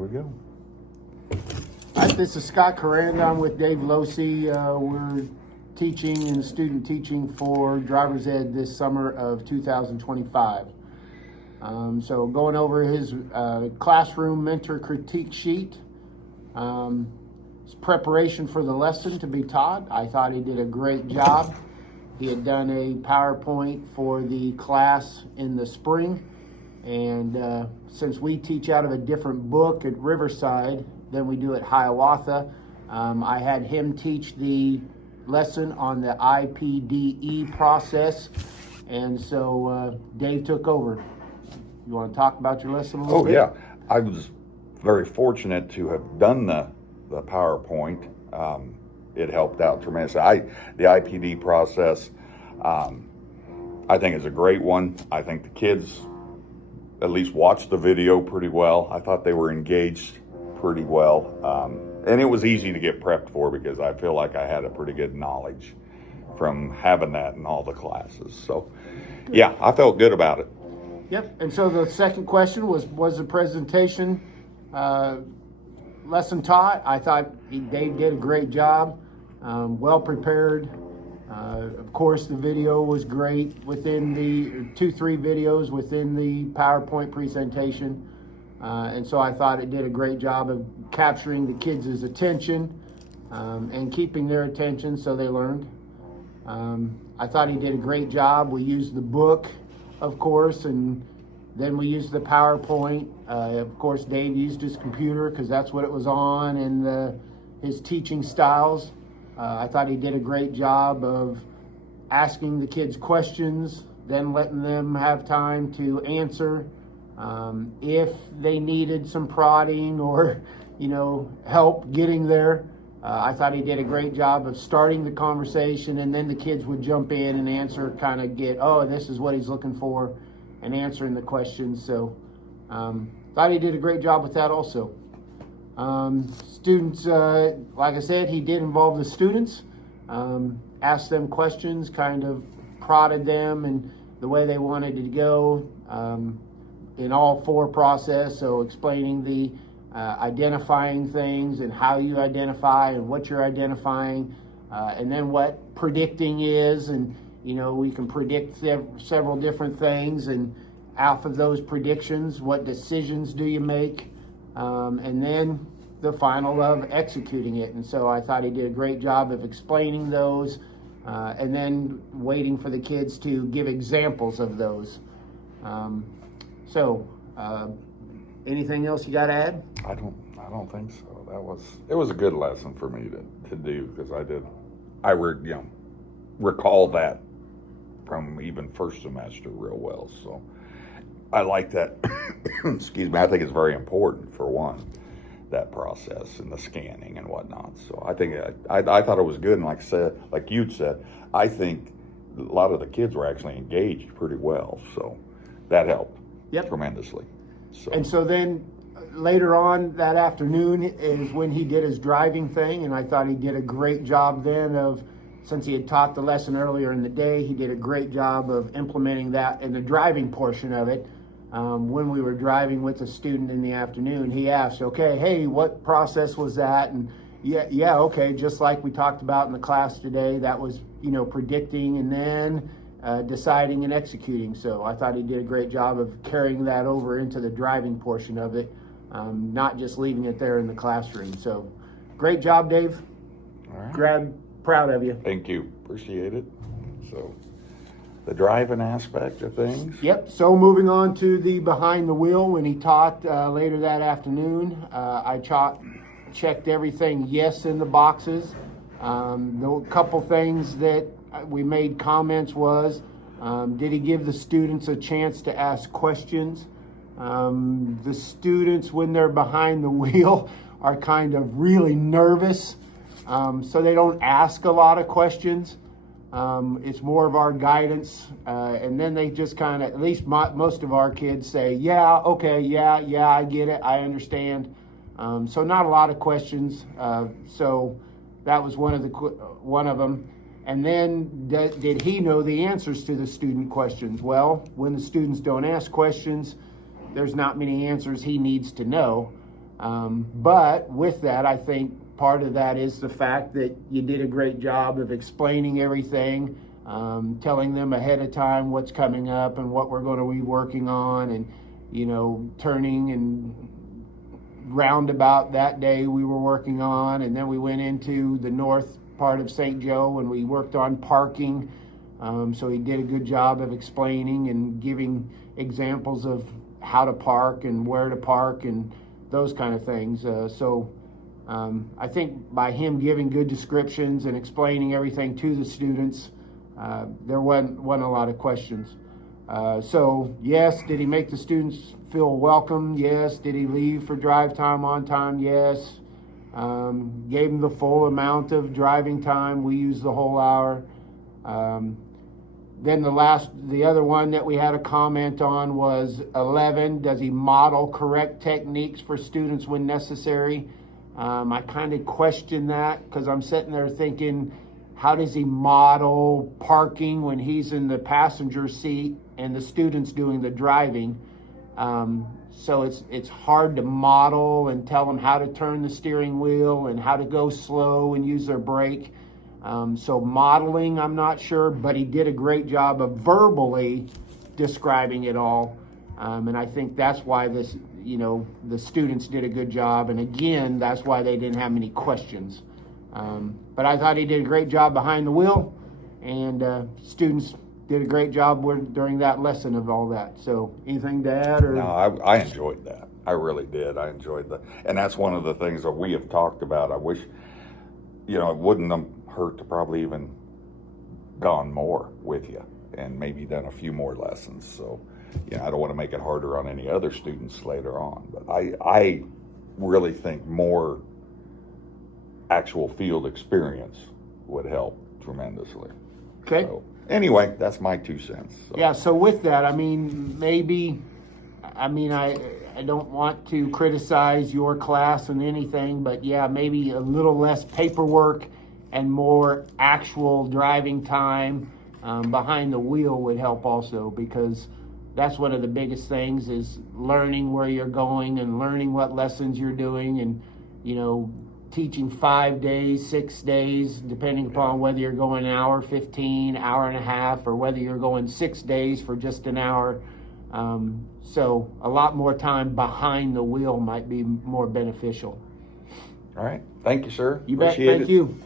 we go. Hi, this is Scott Corranda. I'm with Dave Losey. We're teaching and student teaching for driver's ed this summer of 2025. So going over his classroom mentor critique sheet. His preparation for the lesson to be taught. I thought he did a great job. He had done a PowerPoint for the class in the spring. And since we teach out of a different book at Riverside than we do at Hiawatha, I had him teach the lesson on the IPDE process. And so Dave took over. You want to talk about your lesson a little bit? Oh, yeah. I was very fortunate to have done the PowerPoint. It helped out tremendously. The IPD process, I think is a great one. I think the kids at least watched the video pretty well. I thought they were engaged pretty well. And it was easy to get prepped for because I feel like I had a pretty good knowledge from having that in all the classes. So, yeah, I felt good about it. Yep. And so the second question was the presentation lesson taught. I thought Dave did a great job, well prepared. Of course, the video was great within the 2-3 videos within the PowerPoint presentation. And so I thought it did a great job of capturing the kids' attention and keeping their attention so they learned. I thought he did a great job. We used the book, of course, and then we used the PowerPoint. Of course, Dave used his computer because that's what it was on, and his teaching styles. I thought he did a great job of asking the kids questions, then letting them have time to answer. If they needed some prodding or, help getting there, I thought he did a great job of starting the conversation, and then the kids would jump in and answer, kind of get, oh, this is what he's looking for, and answering the questions. So thought he did a great job with that also. Students, like I said, he did involve the students, asked them questions, kind of prodded them and the way they wanted it to go in all 4 process. So explaining the identifying things and how you identify and what you're identifying, and then what predicting is, and we can predict several different things, and out of those predictions, what decisions do you make, and then the final of executing it. And so I thought he did a great job of explaining those, and then waiting for the kids to give examples of those. Anything else you got to add? I don't think so. It was a good lesson for me to do because I recall that from even first semester real well. So I like that. Excuse me. I think it's very important for one, that process and the scanning and whatnot. So I think I thought it was good. And like you'd said, I think a lot of the kids were actually engaged pretty well. So that helped tremendously. And so then later on that afternoon is when he did his driving thing, and I thought he did a great job then since he had taught the lesson earlier in the day, he did a great job of implementing that in the driving portion of it. When we were driving with a student in the afternoon, he asked, okay, hey, what process was that? And yeah, okay, just like we talked about in the class today, that was, predicting and then deciding and executing. So I thought he did a great job of carrying that over into the driving portion of it, not just leaving it there in the classroom. So great job, Dave. All right. Proud of you. Thank you. Appreciate it. So the driving aspect of things. Yep. So moving on to the behind the wheel, when he taught later that afternoon, I checked everything yes in the boxes. The couple things that we made comments was, did he give the students a chance to ask questions? The students, when they're behind the wheel, are kind of really nervous, so they don't ask a lot of questions. It's more of our guidance, and then they just kind of, at least most of our kids say, yeah, okay, yeah, I get it, I understand. So not a lot of questions. So that was one of them. And then did he know the answers to the student questions? Well, when the students don't ask questions, there's not many answers he needs to know. But with that, I think part of that is the fact that you did a great job of explaining everything, telling them ahead of time what's coming up and what we're going to be working on, and, you know, turning and roundabout that day we were working on, and then we went into the north part of St. Joe and we worked on parking. So he did a good job of explaining and giving examples of how to park and where to park and those kind of things. I think by him giving good descriptions and explaining everything to the students, there wasn't a lot of questions. So yes, did he make the students feel welcome? Yes. Did he leave for drive time on time? Yes. Gave them the full amount of driving time. We used the whole hour. Then the other one that we had a comment on was 11. Does he model correct techniques for students when necessary? I kind of question that because I'm sitting there thinking, how does he model parking when he's in the passenger seat and the student's doing the driving? So it's hard to model and tell them how to turn the steering wheel and how to go slow and use their brake. So modeling, I'm not sure, but he did a great job of verbally describing it all. And I think that's why the students did a good job. And again, that's why they didn't have many questions. But I thought he did a great job behind the wheel, and students did a great job during that lesson of all that. So anything to add? Or? No, I enjoyed that. I really did. I enjoyed that. And that's one of the things that we have talked about. I wish, it wouldn't have hurt to probably even gone more with you and maybe done a few more lessons. So, I don't want to make it harder on any other students later on. But I really think more actual field experience would help tremendously. Okay. So, anyway, that's my 2 cents. So. Yeah, so with that, I don't want to criticize your class and anything, but yeah, maybe a little less paperwork and more actual driving time behind the wheel would help also, because that's one of the biggest things is learning where you're going and learning what lessons you're doing, and, teaching 5 days, 6 days, depending upon whether you're going an hour, 15, hour and a half, or whether you're going 6 days for just an hour. So a lot more time behind the wheel might be more beneficial. All right. Thank you, sir. You bet. Appreciate Thank it. you.